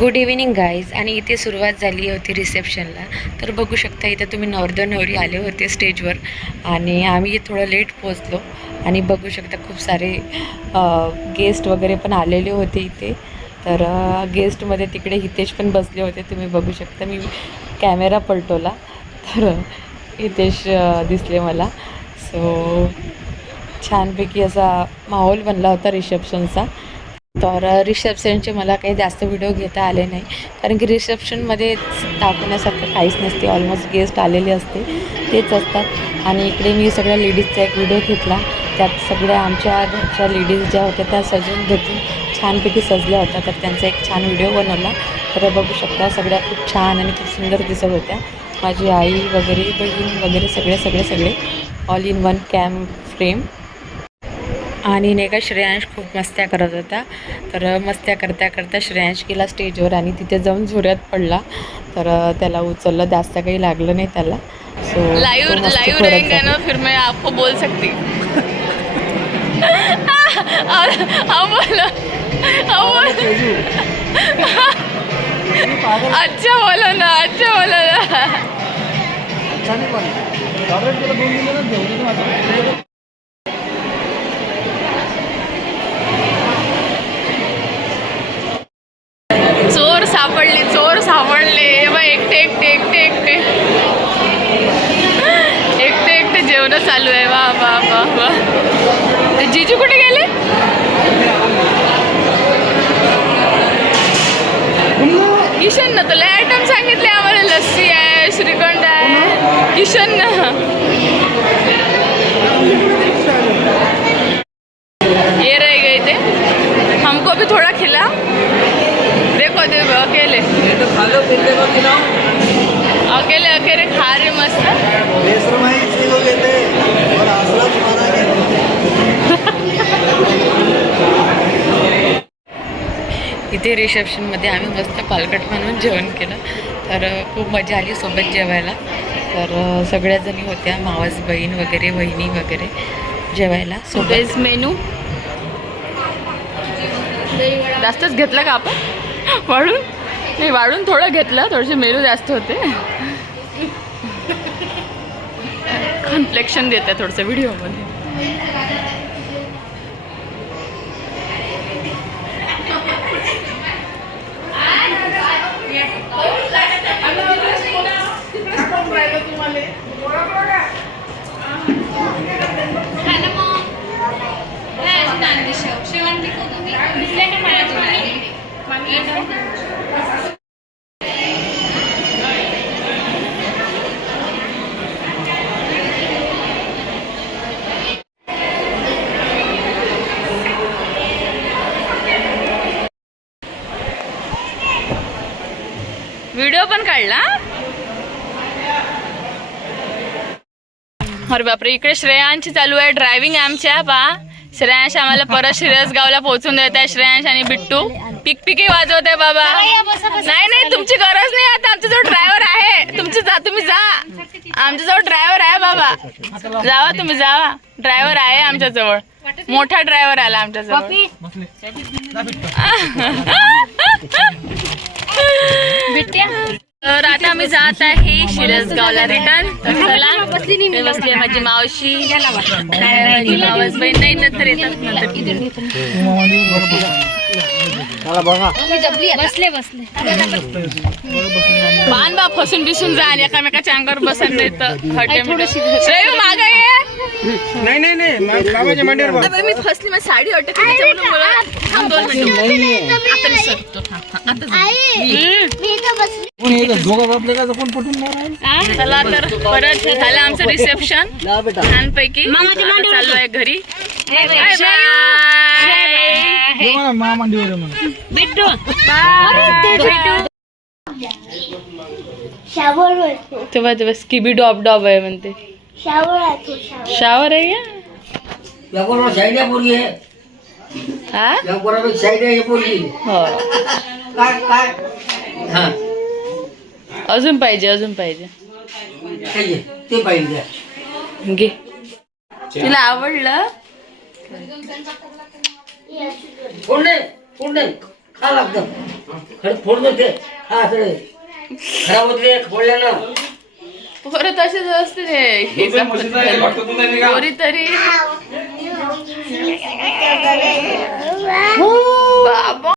Good evening guys आणि इथे सुरुवात झाली होती रिसेप्शनला तर बघू शकता इथे तुम्ही नवरदेव नवरी आले होते स्टेजवर आणि आम्ही थोडं लेट पोचलो आणि बघू शकता खूप सारे गेस्ट वगैरे पण आलेले होते इथे. तर गेस्टमध्ये तिकडे हितेश पण बसले होते. तुम्ही बघू शकता मी कॅमेरा पलटवला. तर हितेश दिसले मला. सो छानपैकी असा माहोल बनला होता रिसेप्शनचा तर रिसेप्शनचे मला काही जास्त व्हिडिओ घेता आले नाही. कारण की रिसेप्शनमध्ये दाखवण्यासारखं काहीच नसते. ऑलमोस्ट गेस्ट आलेले असते. तेच असतात. आणि इकडे मी सगळ्या लेडीजचा एक व्हिडिओ घेतला. त्यात सगळ्या आमच्या घरच्या लेडीज ज्या होत्या त्या सजून धुतून छानपैकी सजल्या होत्या. तर त्यांचा एक छान व्हिडिओ बनवला. तर बघू शकता सगळ्या खूप छान आणि खूप सुंदर दिसत होत्या. माझी आई वगैरे बहीण वगैरे सगळे सगळे सगळे all in one cam frame आणि नाही का श्रेयांश खूप मस्त्या करत होता. तर मस्त्या करता करता श्रेयांश गेला स्टेजवर आणि तिथे जाऊन झुऱ्यात पडला. तर त्याला उचललं जास्त काही लागलं नाही त्याला. सो लाइव करत रहेंगे. ना फिर मैं आपको बोल सकती. अच्छा बोलो ना अच्छा बोलो ना. सापडले चोर सापडले. बा एकटे एकटे एकटे एकटे. एकटे एकटे जेवण चालू आहे. वा वा वा वा. जिजू कुठे गेले? किशन ना तुला आयटम सांगितले आम्हाला. लस्सी आहे श्रीखंड आहे. किशन ना ये रह गए थे. हमको भी थोड़ा खिला. देखो देखो अकेले. अकेले अकेले खा रहे मस्त. इथे रिसेप्शनमध्ये आम्ही मस्त पालकट म्हणून जेवण केलं. तर खूप मजा आली सोबत जेवायला. तर अ, सगळ्या जणी होत्या मावस बहीण वगैरे वहिनी वगैरे जेवायला सोबत. मेनू जास्तच घेतलं का आपण? वाढून नाही वाढून थोडं घेतलं थोडेसे मेनू जास्त होते. कन्फ्लेक्शन देत आहे थोडंसं व्हिडिओमध्ये व्हिडिओ पण काढला? अरे बापरे इकडे श्रेयांश चालू आहे ड्रायव्हिंग आमच्या पा श्रेयांश आम्हाला परत शिरसगावला पोहोचून देत आहे श्रेयांश आणि बिट्टू. पिक पिकी वाजवत आहे बाबा. नाही नाही तुमची गरज नाही आता. आमच्याजवळ ड्रायव्हर आहे तुमची जा तुम्ही जा. आमच्याजवळ ड्रायव्हर आहे बाबा. जावा तुम्ही जावा. ड्रायव्हर आहे आमच्याजवळ. मोठा ड्रायव्हर आला आमच्याजवळ. तर आता आम्ही जात आहे शिरसगावला रिटर्न तर चला मी बसली आहे माझी मावशी. माझी मावस बहीण नाही नंतर येतात बसले बसले. बाण बा फसून बिसून जा आणि एकामेकाच्या अंगावर बसत नाही तर. हटे श्रेय मागे नाही नाही नाही. मा- फसली माझी साडी थांब दोन मिनिटं. आता मी सरतो? दोघं बापले का तर कोण पटून नाही राहिलं? चला तर परत झालं आमचं रिसेप्शन छानपैकी. आता चाललो आहे. घरी. बाय म्हणा, म्हणा. शावर तेव्हा तेव्हा स्किबी डॉब डॉब आहे म्हणते. शावर येतो शावर शावर आहे का? या बरोबर साईड आहे पोरगी. आहे हा? या बरोबर साईड आहे पोरगी. हो. काय काय? हा. अजून पाहिजे अजून पाहिजे. ते पाहिजे घे. तिला आवडलं? फोडणे फोडणे. असते ते. पोरी हो. बाबा.